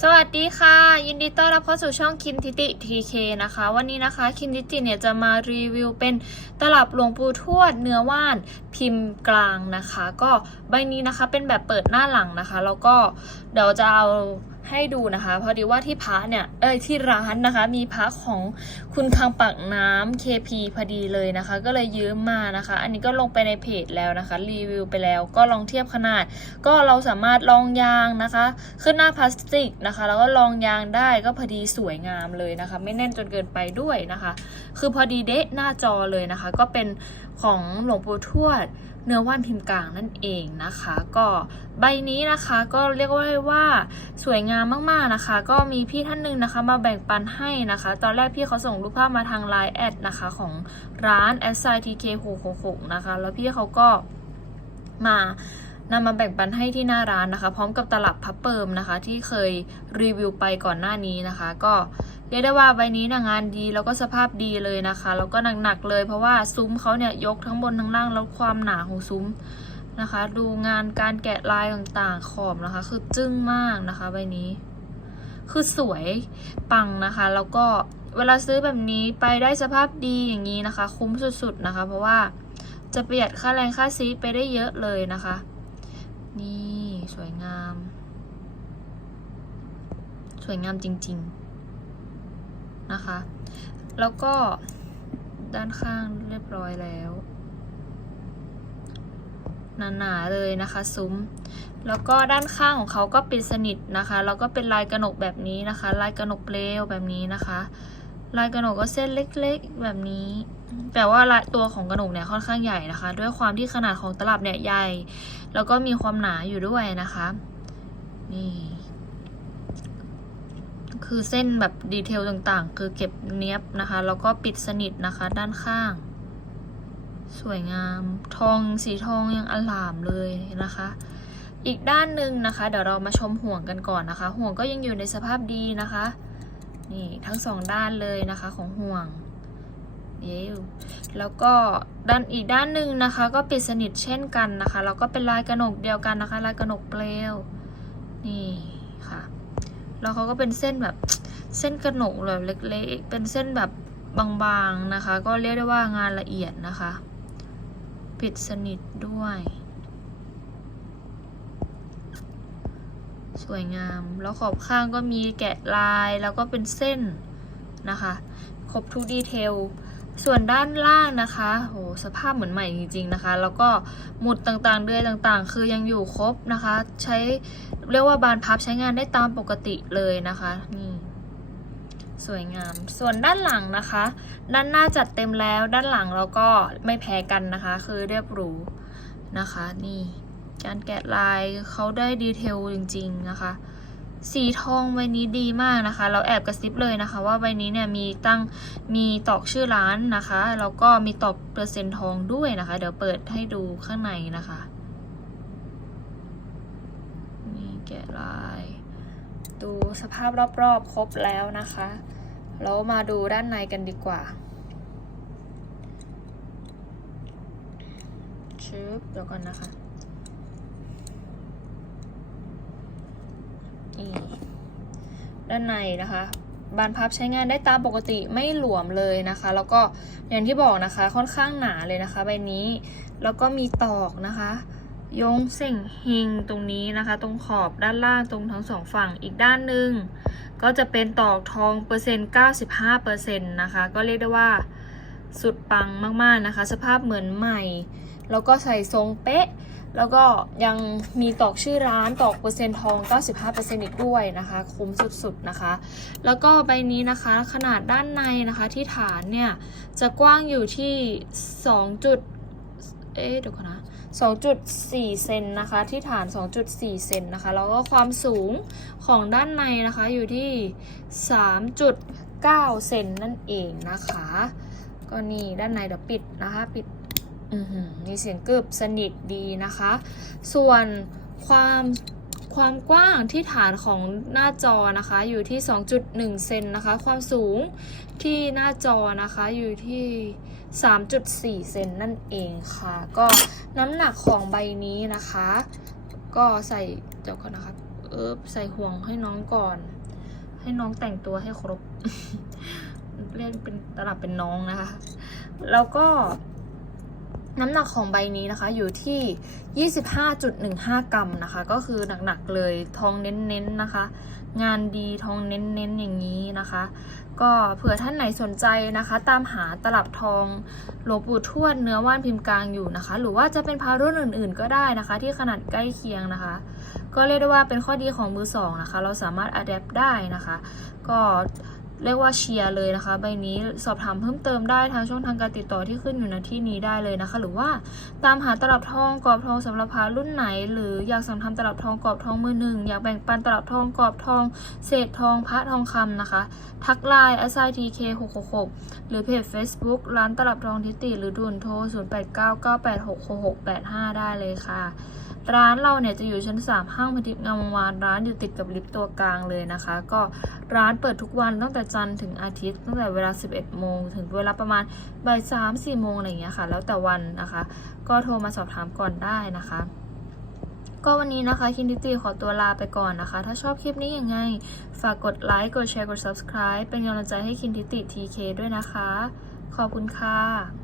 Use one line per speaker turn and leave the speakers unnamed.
สวัสดีค่ะ ยินดีต้อนรับเข้าสู่ช่องคินทิติทีเคนะคะ วันนี้นะคะคินทิติเนี่ยจะมารีวิวเป็นตลับหลวงปู่ทวดเนื้อว่านพิมพ์กลางนะคะ ก็ใบนี้นะคะเป็นแบบเปิดหน้าหลังนะคะ แล้วก็เดี๋ยวจะเอา ให้ดูนะคะพอดีว่าที่พักเนี่ยเอ้ยที่ร้านนะคะ มีพักของคุณคังปักน้ำ KP พอดีเลยนะคะ ก็เลยยืมมานะคะ อันนี้ก็ลงไปในเพจแล้วนะคะ รีวิวไปแล้วก็ลองเทียบขนาด ก็เราสามารถลองยางนะคะ ขึ้นหน้าพลาสติกนะคะ แล้วก็ลองยางได้ก็พอดีสวยงามเลยนะคะ ไม่แน่นจนเกินไปด้วยนะคะ คือพอดีเดะหน้าจอเลยนะคะ ก็เป็นของหลวงปู่ทวด เนื้อว่านพิมพ์กลางนั่นเองนะคะ ก็ใบนี้นะคะก็เรียกว่าว่าสวยงามมากๆนะคะ ก็มีพี่ท่านหนึ่งนะคะ มาแบ่งปันให้นะคะ ตอนแรกพี่เขาส่งรูปภาพมาทาง Line แอดนะคะของร้าน s i t k 6 6นะคะ แล้วพี่เขาก็มานำมาแบ่งปันให้ที่หน้าร้านนะคะ พร้อมกับตลับพับเปิมนะคะ ที่เคยรีวิวไปก่อนหน้านี้นะคะ ก็ เรียกได้ว่าใบนี้นะงานดีแล้วก็สภาพดีเลยนะคะ แล้วก็หนักๆเลย เพราะว่าซุ้มเขาเนี่ยยกทั้งบนทั้งล่างแล้วความหนาของซุ้มนะคะ ดูงานการแกะลายต่างๆขอบนะคะ คือจึ้งมากนะคะใบนี้ คือสวยปังนะคะ แล้วก็เวลาซื้อแบบนี้ไปได้สภาพดีอย่างนี้นะคะ คุ้มสุดๆนะคะ เพราะว่าจะประหยัดค่าแรงค่าซีไปได้เยอะเลยนะคะ นี่สวยงาม สวยงามจริง ๆ นะคะ แล้วก็ด้านข้างเรียบร้อยแล้วหนาๆเลยนะคะซุ้ม แล้วก็ด้านข้างของเขาก็ปิดสนิทนะคะ แล้วก็เป็นลายกระหนกแบบนี้นะคะ ลายกระหนกเปลวแบบนี้นะคะ ลายกระหนกก็เส้นเล็กๆแบบนี้ แต่ว่าลายตัวของกระหนกเนี่ยค่อนข้างใหญ่นะคะ ด้วยความที่ขนาดของตลับเนี่ยใหญ่ แล้วก็มีความหนาอยู่ด้วยนะคะ นี่ คือเส้นแบบดีเทลต่างๆ คือเก็บเนี้ยบนะคะ แล้วก็ปิดสนิทนะคะด้านข้าง สวยงาม ทองสีทองยังอลามเลยนะคะ อีกด้านหนึ่งนะคะ เดี๋ยวเรามาชมห่วงกันก่อนนะคะ ห่วงก็ยังอยู่ในสภาพดีนะคะ นี่ทั้งสองด้านเลยนะคะของห่วงเย้วแล้วก็ด้านอีกด้านหนึ่งนะคะ ก็ปิดสนิทเช่นกันนะคะ แล้วก็เป็นลายกระหนกเดียวกันนะคะ ลายกระหนกเปลวนี่ค่ะ แล้วเขาก็เป็นเส้นแบบเส้นกระหนกแบบเล็กๆ เป็นเส้นแบบบางๆนะคะ ก็เรียกได้ว่างานละเอียดนะคะ ปิดสนิทด้วย สวยงาม แล้วขอบข้างก็มีแกะลายแล้วก็เป็นเส้นนะคะ ครบทุกดีเทล ส่วนด้านล่างนะคะโหสภาพเหมือนใหม่จริง ๆนะคะ แล้วก็หมุดต่างๆเดือยต่างๆ คือยังอยู่ครบนะคะ ใช้เรียกว่าบานพับใช้งานได้ตามปกติเลยนะคะนี่สวยงาม ส่วนด้านหลังนะคะ ด้านหน้าจัดเต็มแล้ว ด้านหลังเราก็ไม่แพ้กันนะคะ คือเรียบหรูนะคะ นี่ การแกะลายเขาได้ดีเทลจริง ๆ นะคะ สีทองใบนี้ดีมากนะคะ เราแอบกระซิบเลยนะคะ ว่าใบนี้เนี่ยมีตั้งมีตอกชื่อร้านนะคะแล้วก็มีตอกเปอร์เซ็นต์ทองด้วยนะคะ เดี๋ยวเปิดให้ดูข้างในนะคะนี่แกะลาย ดูสภาพรอบๆครบแล้วนะคะแล้วมาดูด้านในกันดีกว่าชึบเดี๋ยวก่อนนะคะ นี่ด้านในนะคะบานพับใช้งานได้ตามปกติไม่หลวมเลยนะคะ แล้วก็อย่างที่บอกนะคะค่อนข้างหนาเลยนะคะ ใบนี้ แล้วก็มีตอกนะคะยงเส่งเฮงตรงนี้นะคะ ตรงขอบด้านล่างตรงทั้งสองฝั่งอีกด้านหนึ่งก็จะเป็นตอกทองเปอร์เซ็นต์95เปอร์เซ็นต์นะคะ ก็เรียกได้ว่าสุดปังมากๆนะคะ สภาพเหมือนใหม่ แล้วก็ใส่ทรงเป๊ะ แล้วก็ยังมีตอกชื่อร้านตอกเปอร์เซ็นต์ทอง 95%อีกด้วยนะคะ คุ้มสุดๆนะคะ แล้วก็ใบนี้นะคะขนาดด้านในนะคะที่ฐานเนี่ย จะกว้างอยู่ที่2จุดเอ๊ะเดี๋ยวก่อนนะ2.4 เซนนะคะ ที่ฐาน 2.4 เซนนะคะ แล้วก็ความสูงของด้านในนะคะอยู่ที่ 3.9 เซนนั่นเองนะคะ ก็นี่ด้านในเดี๋ยวปิดนะคะ ปิด มีเสียงกึบสนิทดีนะคะ ส่วนความความกว้างที่ฐานของหน้าจอนะคะอยู่ที่ 2.1 เซนนะคะ ความสูงที่หน้าจอนะคะอยู่ที่ 3.4 เซนนั่นเองค่ะ ก็น้ำหนักของใบนี้นะคะ ก็ใส่เดี๋ยวก่อนนะคะเอิบใส่ห่วงให้น้องก่อน ให้น้องแต่งตัวให้ครบเรียกเป็นตลับเป็นน้องนะคะ แล้วก็ น้ำหนักของใบนี้นะคะอยู่ที่ 25.15 กรัมนะคะ ก็คือหนักๆเลยทองเน้นๆนะคะ งานดีทองเน้นๆอย่างนี้นะคะ ก็เผื่อท่านไหนสนใจนะคะ ตามหาตลับทองหลวงปู่ทวดเนื้อว่านพิมพ์กลางอยู่นะคะ หรือว่าจะเป็นพารุ่นอื่นๆ ก็ได้นะคะ ที่ขนาดใกล้เคียงนะคะ ก็เรียกได้ว่าเป็นข้อดีของมือสองนะคะ เราสามารถอัดแอปได้นะคะ ก็ เรียกว่าเชียร์เลยนะคะ ใบนี้สอบถามเพิ่มเติมได้ทางช่องทางการติดต่อที่ขึ้นอยู่ในที่นี้ได้เลยนะคะ หรือว่าตามหาตลับทองกรอบทองสำหรับพารุ่นไหน หรืออยากสั่งทำตลับทองกรอบทองมือหนึ่งอยากแบ่งปันตลับทองกรอบทองเศษทองพระทองคำนะคะ ทักไลน์ s i t k 6 6 6หรือเพจ Facebook ร้านตลับทองทิติหรือด่วนโทร 0 8 9 9 8 6 6 6 8 5 ได้เลยค่ะ ร้านเราเนี่ยจะอยู่ชั้น 3 ห้างพทิพย์งามวงวานร้านอยู่ติดกับลิฟต์ตัวกลางเลยนะคะ ก็ร้านเปิดทุกวันตั้งแต่จันทร์ถึงอาทิตย์ตั้งแต่เวลา 11 โมง ถึงเวลาประมาณบ่าย3 4โมงอะไรอย่างเงี้ยค่ะ แล้วแต่วันนะคะ ก็โทรมาสอบถามก่อนได้นะคะก็วันนี้นะคะคินดิตีขอตัวลาไปก่อนนะคะ ถ้าชอบคลิปนี้ยังไง ฝากกดไลค์ กดแชร์ กด subscribe เป็นกำลังใจให้คินดิติทีเคด้วยนะคะ ขอบคุณค่ะ